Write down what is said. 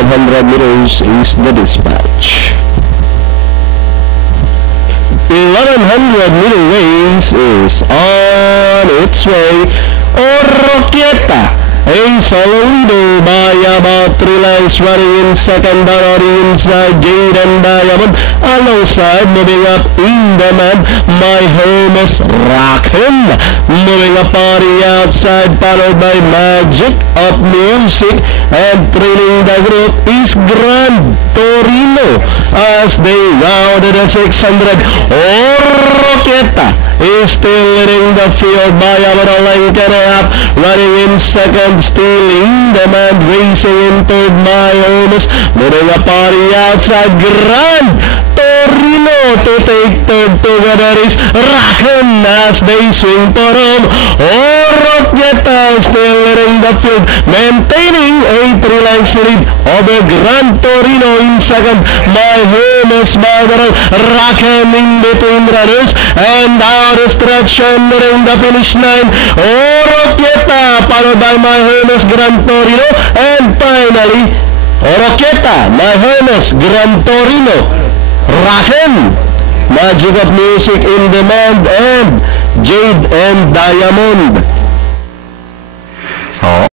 100 meters is the dispatch. 1100-meter race is on its way. Oroquieta is followed by about 3 lengths, running in second down on the inside. Jade and Diamond alongside, moving up in the man. My Hermes Rockin moving up on the outside, followed by Magic of Music, and trailing the group is Grand Torino as they rounded the 600. Oroquieta is still leading the field by about a length and a half, running in second, still in the man, racing in third. My Hermes moving up on the outside. Grand Torino to take third. Together is Rockin as they swing for home. Oroquieta still leading the field, maintaining a 3 lengths lead over Grand Torino in second. My Hermes Barbaral, Rockin in between runners, and out of stretch entering the finish line. Oroquieta followed by My Hermes, Grand Torino, and finally Oroquieta, My Hermes, Grand Torino, Rockin, Magic of Music in demand, and Jade and Diamond. Oo,